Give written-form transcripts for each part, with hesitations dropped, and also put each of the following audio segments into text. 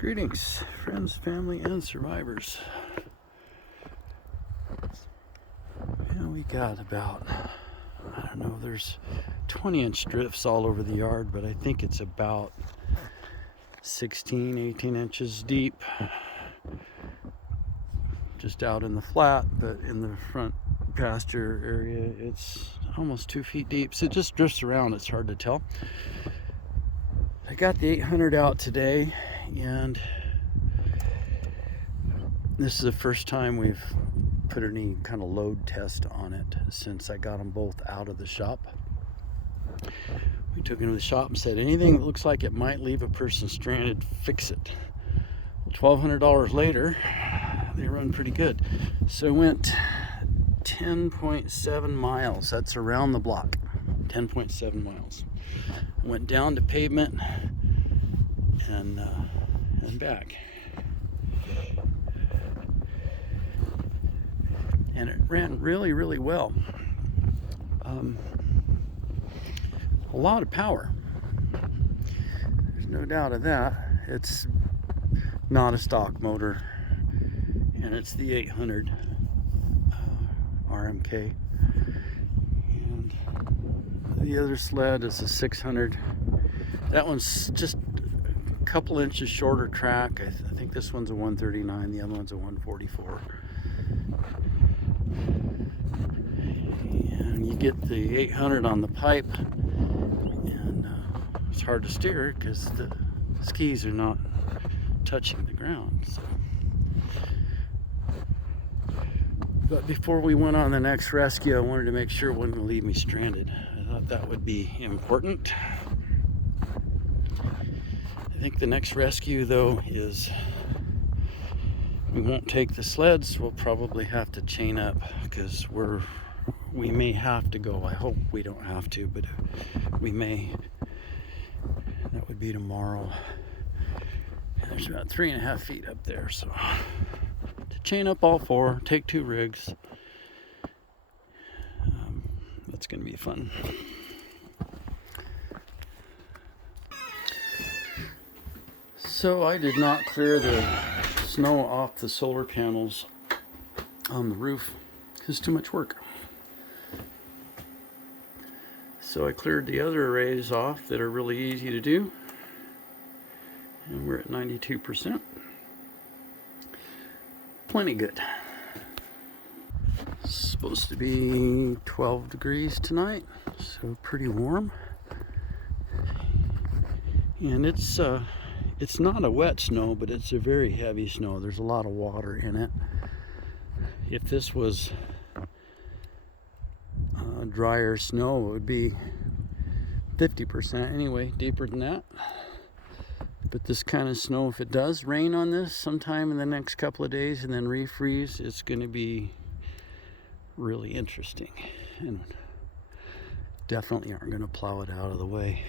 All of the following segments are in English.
Greetings, friends, family, and survivors. We got about, I don't know, there's 20-inch drifts all over the yard, but I think it's about 16, 18 inches deep. Just out in the flat, but in the front pasture area, it's almost 2 feet deep. So it just drifts around, it's hard to tell. I got the 800 out today, and this is the first time we've put any kind of load test on it since I got them both out of the shop. We took them to the shop and said, anything that looks like it might leave a person stranded, fix it. Well, $1,200 later, they run pretty good. So I went 10.7 miles. That's around the block. 10.7 miles. I went down to pavement and back. And it ran really, really well. A lot of power. There's no doubt of that. It's not a stock motor, and it's the 800 RMK. And the other sled is a 600. That one's just a couple inches shorter track. I think this one's a 139, the other one's a 144. And you get the 800 on the pipe, and it's hard to steer because the skis are not touching the ground. So. But before we went on the next rescue, I wanted to make sure it wasn't going to leave me stranded. I thought that would be important. I think the next rescue, though, is we won't take the sleds. We'll probably have to chain up because we may have to go. I hope we don't have to, but we may. That would be tomorrow. And there's about 3.5 feet up there, so to chain up all four, take 2 rigs. That's going to be fun. So I did not clear the snow off the solar panels on the roof because it's too much work. So I cleared the other arrays off that are really easy to do, and we're at 92%. Plenty good. It's supposed to be 12 degrees tonight, so pretty warm. And it's not a wet snow, but it's a very heavy snow. There's a lot of water in it. If this was drier snow, it would be 50% anyway, deeper than that. But this kind of snow, if it does rain on this sometime in the next couple of days and then refreeze, it's going to be really interesting. And definitely aren't going to plow it out of the way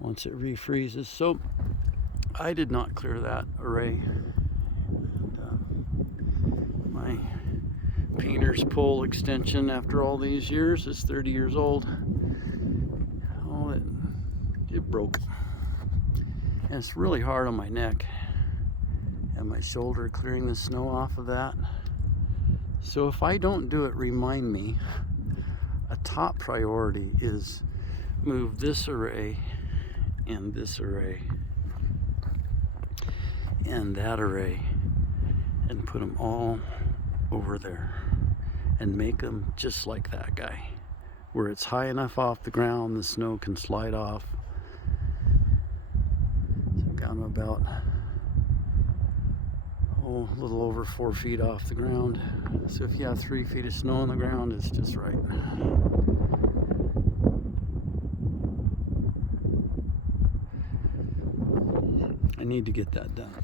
once it refreezes. So I did not clear that array. And, my painter's pole extension after all these years is 30 years old. Oh, it broke. And it's really hard on my neck and my shoulder clearing the snow off of that. So if I don't do it, remind me. A top priority is move this array and this array and that array and put them all over there and make them just like that guy, where it's high enough off the ground the snow can slide off. So I've got them about a little over 4 feet off the ground. So if you have 3 feet of snow on the ground, it's just right. I need to get that done.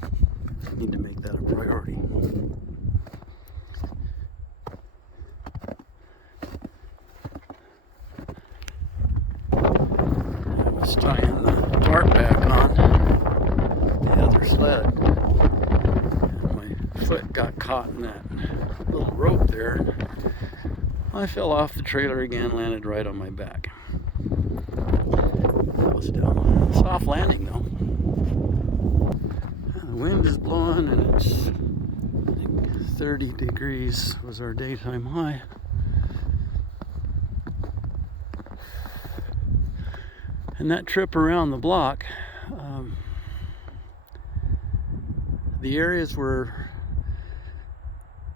I need to make that a priority. I was tying the tarp back on the other sled, and my foot got caught in that little rope there. I fell off the trailer again, landed right on my back. That was dumb. Soft landing though. wind is blowing, and it's, I think, 30 degrees was our daytime high. And that trip around the block, the areas where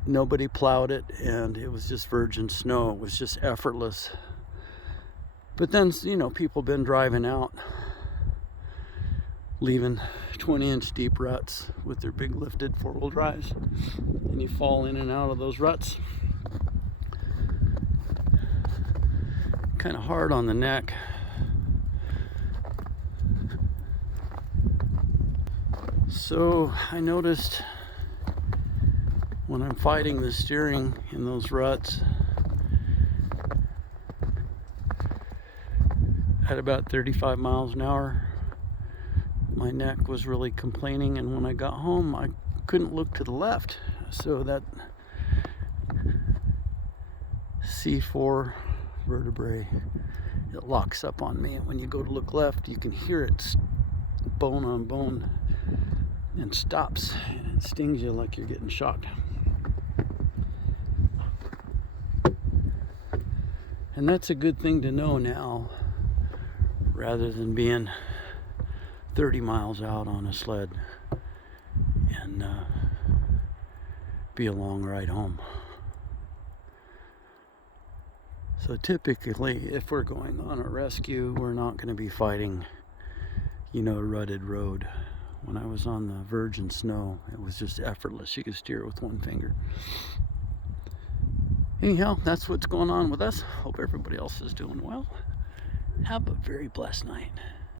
nobody plowed it and it was just virgin snow, it was just effortless. But then, people been driving out, leaving 20-inch deep ruts with their big lifted four-wheel drives, and you fall in and out of those ruts. Kind of hard on the neck. So I noticed when I'm fighting the steering in those ruts, at about 35 miles an hour, my neck was really complaining, and when I got home I couldn't look to the left, so that C4 vertebrae, it locks up on me, and when you go to look left you can hear it bone on bone and stops, and it stings you like you're getting shocked. And that's a good thing to know now, rather than being 30 miles out on a sled and be a long ride home. So typically, if we're going on a rescue, we're not going to be fighting, a rutted road. When I was on the virgin snow, it was just effortless. You could steer it with one finger. Anyhow, that's what's going on with us. Hope everybody else is doing well. Have a very blessed night.